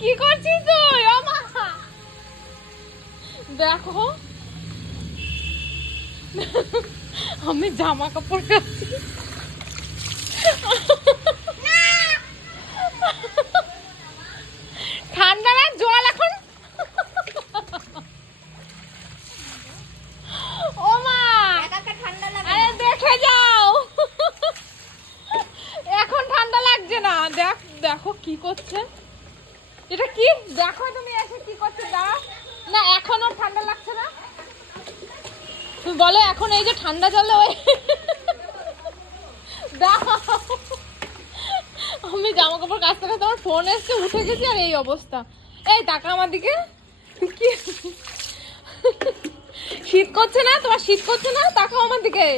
কি করছিস তুই? দেখো। আমি জামা কাপড় কাচ্ছি ঠান্ডা না জল এখন। দেখে যাও। এখন ঠান্ডা লাগছে না। দেখ, দেখো কি করছে। এটা কি? দেখো তুমি এসে কি করছে দাঁড়া না, এখন ঠান্ডা লাগছে না? তুমি বলো এখন এই যে ঠান্ডা জলে ওই আমি জামা কাপড় কাচতে কাচতে আমার ফোন এসছে, উঠে গেছি আর এই অবস্থা। এই টাকা আমার দিকে। কি? শীত করছে না? তোমার শীত করছে না? তাকাও আমার দিকে।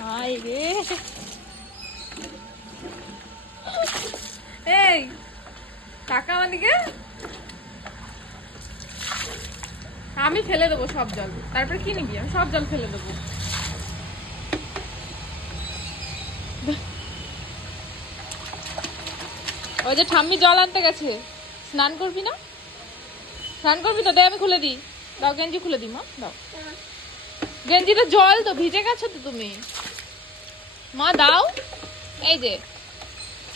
হাই রে। এই টাকা আমার দিকে আমি ফেলে দেবো সব জল। তারপরে কি নিবি? আমি সব জল ফেলে দেবো। ওই যে ঠাম্মি জল আনতে গেছে। স্নান করবি না? স্নান করবি তো? দে, আমি খুলে দিই। দাও, গেঞ্জি খুলে দিই, মা। দাও। গেঞ্জিতে জল তো, ভিজে গেছো তো তুমি। মা, দাও। এই যে।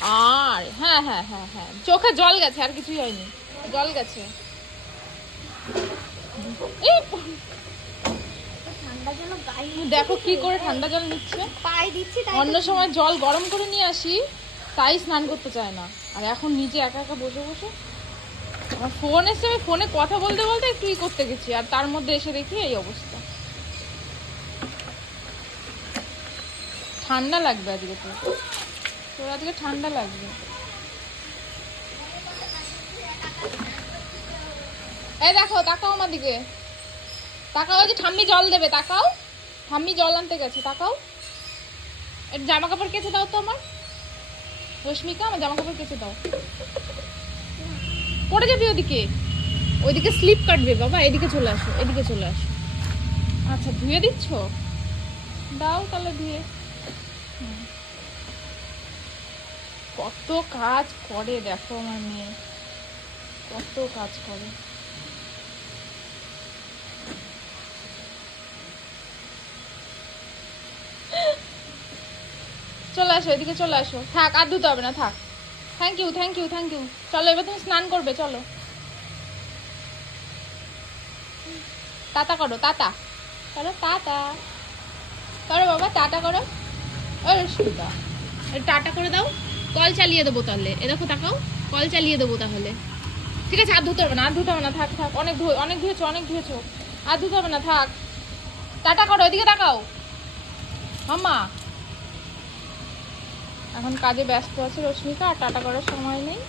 আর হ্যাঁ হ্যাঁ হ্যাঁ হ্যাঁ। চোখে জল গেছে আর কিছুই হয়নি। জল গেছে। দেখো কি করে ঠান্ডা জল নিচ্ছে। অন্য সময় জল গরম করে নিয়ে আসি তাই স্নান করতে চায় না। আর এখন নিজে একা একা বসে বসে আমার ফোন এসে আমি ফোনে কথা বলতে বলতে একটু ই করতে গেছি আর তার মধ্যে এসে দেখি এই অবস্থা। ঠান্ডা লাগবে আজকে তো। তোর আজকে ঠান্ডা লাগবে। এই দেখো, তাকাও আমার দিকে। তাকাও যে ঠাম্মি জল দেবে, তাকাও। ঠাম্মি জল আনতে গেছে, তাকাও। এর জামা কাপড় কেচে দাও তো আমার। রশ্মিকা, আমার জামা কাপড় কেচে দাও। পড়ে যাবি ওদিকে। ওইদিকে স্লিপ কাটবে বাবা, এদিকে চলে আসো, এদিকে চলে আসো। আচ্ছা ধুয়ে দিচ্ছ? দাও তাহলে ধুয়ে। হুম। কত কাজ করে, দেখো আমার মেয়ে। কত কাজ করে। চলে আসো, এদিকে চলে আসো। থাক, আর ধুতে হবে না, থাক। Thank you thank you thank you চলো, এবার তুমি স্নান করবে, চলো। তাতা করো তাতা। করো তাতা। করো বাবা টাটা করো। ও রশ্মিতা এ টাটা করে দাও। কল চালিয়ে দেবো তাহলে। এ দেখো তাকাও, কল চালিয়ে দেবো তাহলে। ঠিক আছে, আর ধুতে হবে না, আর ধুতে হবে না, থাক থাক, অনেক ধুয়ে, অনেক ধুয়েছো অনেক ধুয়েছো। আর ধুতে হবে না, থাক। টাটা করো ওইদিকে তাকাও। মাম্মা। এখন কাজে ব্যস্ত আছে রশ্মিকা, আর টাটা করার সময় নেই।